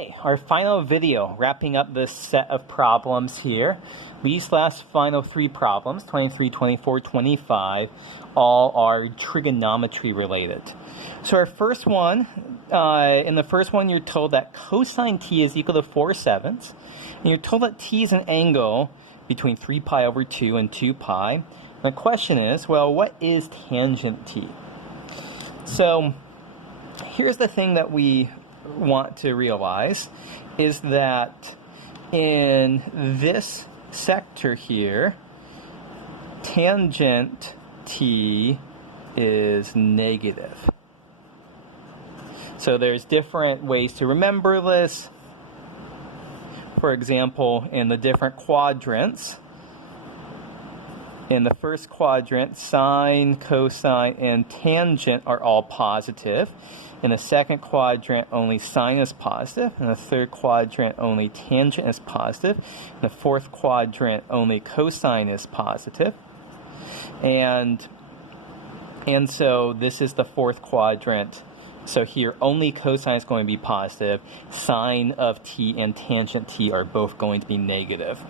Okay, our final video, wrapping up this set of problems here. These last final three problems, 23, 24, 25, all are trigonometry related. So our first one, in the first one you're told that cosine t is equal to 4/7, and you're told that t is an angle between 3 pi over 2 and 2 pi. And the question is, well, what is tangent t? So here's the thing that we want to realize is that in this sector here, tangent t is negative. So there's different ways to remember this. For example, in the different quadrants, in the first quadrant, sine, cosine, and tangent are all positive. In the second quadrant, only sine is positive. In the third quadrant, only tangent is positive. In the fourth quadrant, only cosine is positive. And so this is the fourth quadrant. So here, only cosine is going to be positive. Sine of t and tangent t are both going to be negative.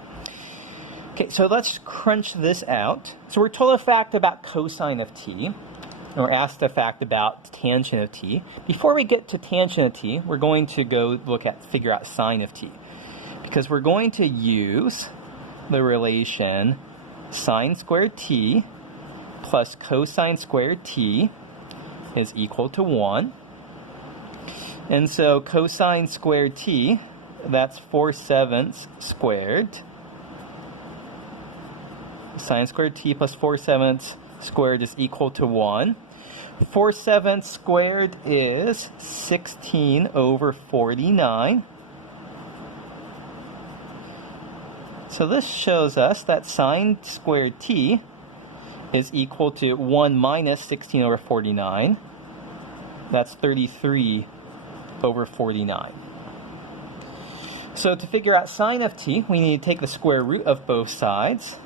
Okay, so let's crunch this out. So we're told a fact about cosine of t, and we're asked a fact about tangent of t. Before we get to tangent of t, we're going to go figure out sine of t, because we're going to use the relation sine squared t plus cosine squared t is equal to 1. And so cosine squared t, that's 4/7 squared. Sine squared t plus 4/7 squared is equal to 1. 4/7 squared is 16 over 49. So this shows us that sine squared t is equal to 1 minus 16 over 49. That's 33 over 49. So to figure out sine of t, we need to take the square root of both sides.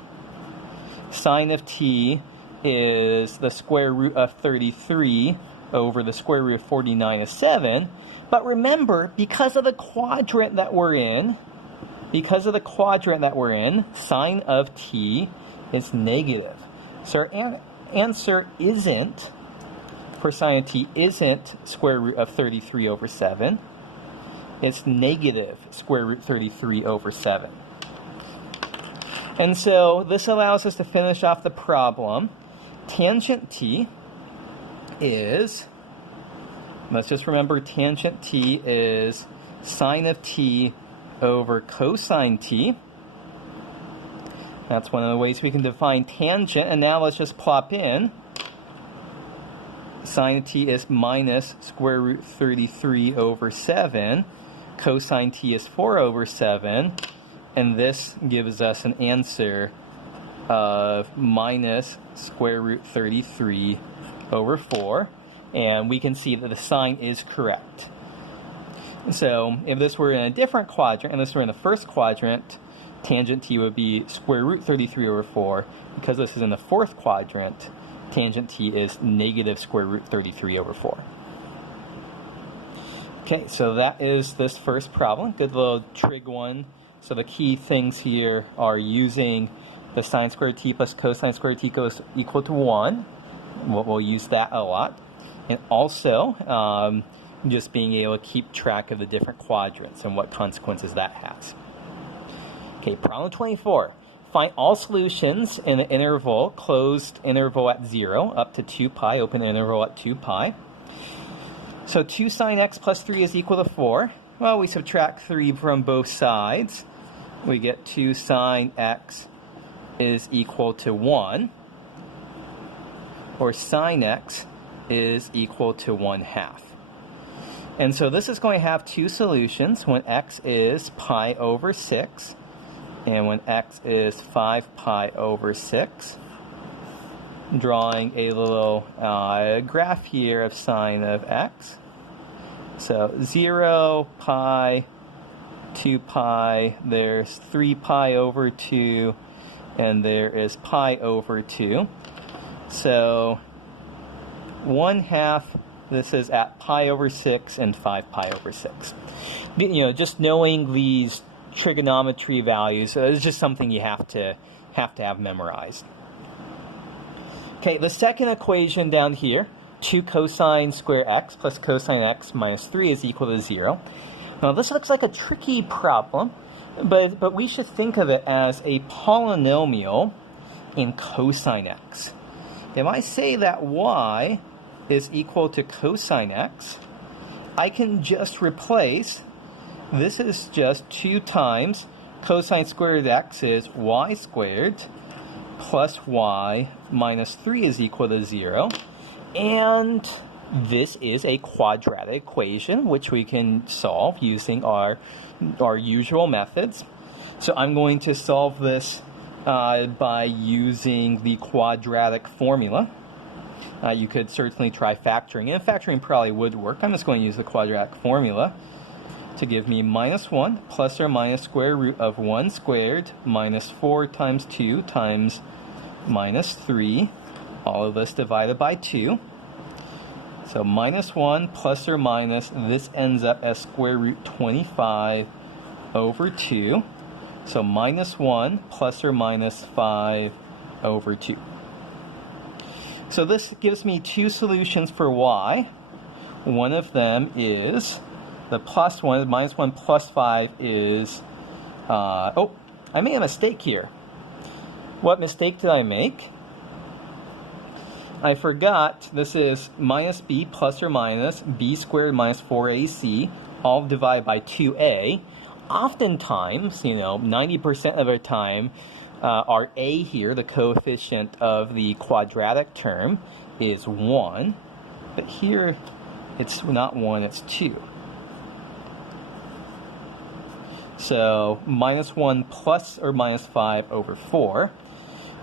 Sine of t is the square root of 33 over the square root of 49 is 7. But remember, because of the quadrant that we're in, sine of t is negative. So our answer isn't, for sine of t, isn't square root of 33 over 7. It's negative square root 33 over 7. And so this allows us to finish off the problem. Tangent t is, let's just remember, tangent t is sine of t over cosine t. That's one of the ways we can define tangent. And now let's just plop in. Sine of t is minus square root 33 over 7. Cosine t is 4 over 7. And this gives us an answer of minus square root 33 over 4. And we can see that the sign is correct. So if this were in a different quadrant, and this were in the first quadrant, tangent t would be square root 33 over 4. Because this is in the fourth quadrant, tangent t is negative square root 33 over 4. Okay, so that is this first problem. Good little trig one. So the key things here are using the sine squared t plus cosine squared t goes equal to 1. We'll use that a lot. And also, just being able to keep track of the different quadrants and what consequences that has. Okay, problem 24. Find all solutions in the interval, closed interval at 0, up to 2 pi, open interval at 2 pi. So 2 sine x plus 3 is equal to 4. Well, we subtract 3 from both sides. We get 2 sine x is equal to 1. Or sine x is equal to 1/2. And so this is going to have two solutions when x is pi over 6 and when x is 5 pi over 6. Drawing a little graph here of sine of x. So 0, pi, 2 pi, there's 3 pi over 2, and there is pi over 2. So 1/2 This is at pi over 6 and 5 pi over 6. Just knowing these trigonometry values is just something you have to have memorized. Okay, the second equation down here, 2 cosine square x plus cosine x minus 3 is equal to 0. Now this looks like a tricky problem, but we should think of it as a polynomial in cosine x. If I say that y is equal to cosine x, I can just replace, this is just 2 times cosine squared x is y squared plus y minus 3 is equal to 0. And this is a quadratic equation which we can solve using our usual methods. So I'm going to solve this by using the quadratic formula. You could certainly try factoring, and factoring probably would work. I'm just going to use the quadratic formula to give me minus 1 plus or minus square root of 1 squared minus 4 times 2 times minus 3, all of this divided by 2. So minus 1 plus or minus, this ends up as square root 25 over 2. So minus 1 plus or minus 5 over 2. So this gives me 2 solutions for y. One of them is the plus 1, minus 1 plus 5 is, oh, I made a mistake here. What mistake did I make? I forgot this is minus b plus or minus b squared minus 4ac, all divided by 2a. Oftentimes, 90% of the time, our a here, the coefficient of the quadratic term, is 1. But here, it's not 1, it's 2. So, minus 1 plus or minus 5 over 4.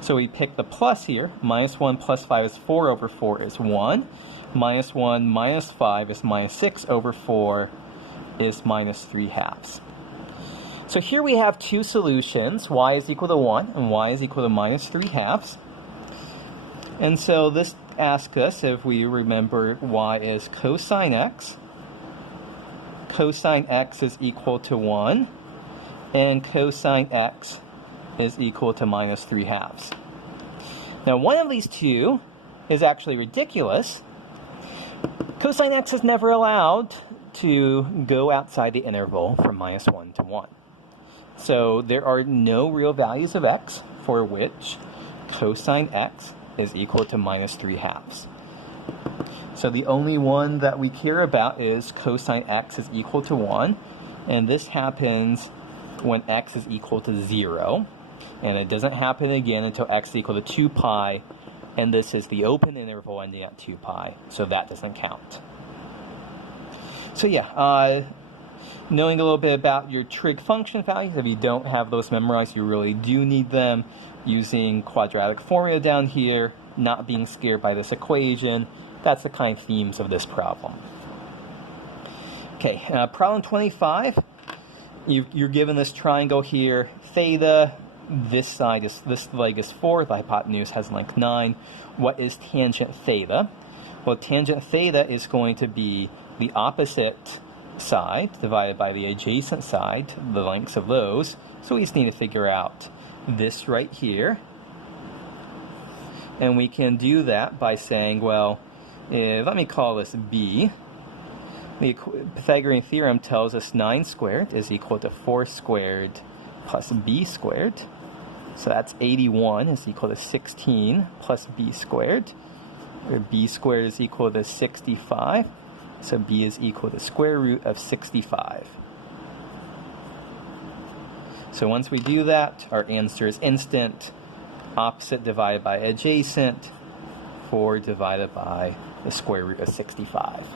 So we pick the plus here. Minus 1 plus 5 is 4 over 4 is 1. Minus 1 minus 5 is minus 6 over 4 is minus 3/2. So here we have 2 solutions. Y is equal to 1 and y is equal to minus 3/2. And so this asks us, if we remember, y is cosine x. Cosine x is equal to 1. And cosine x is equal to minus 3/2. Now one of these two is actually ridiculous. Cosine x is never allowed to go outside the interval from minus 1 to 1. So there are no real values of x for which cosine x is equal to minus 3/2. So the only one that we care about is cosine x is equal to 1, and this happens when x is equal to 0. And it doesn't happen again until x is equal to 2 pi, and this is the open interval ending at 2 pi, so that doesn't count. So yeah, knowing a little bit about your trig function values, if you don't have those memorized, you really do need them. Using quadratic formula down here, not being scared by this equation, that's the kind of themes of this problem. Okay, problem 25. You're given this triangle here, theta. This leg is 4. The hypotenuse has length 9. What is tangent theta? Well, tangent theta is going to be the opposite side divided by the adjacent side, the lengths of those. So we just need to figure out this right here. And we can do that by saying, well, let me call this b. The Pythagorean theorem tells us 9 squared is equal to 4 squared plus b squared. So that's 81 is equal to 16 plus b squared, where b squared is equal to 65. So b is equal to square root of 65. So once we do that, our answer is instant. Opposite divided by adjacent, 4 divided by the square root of 65.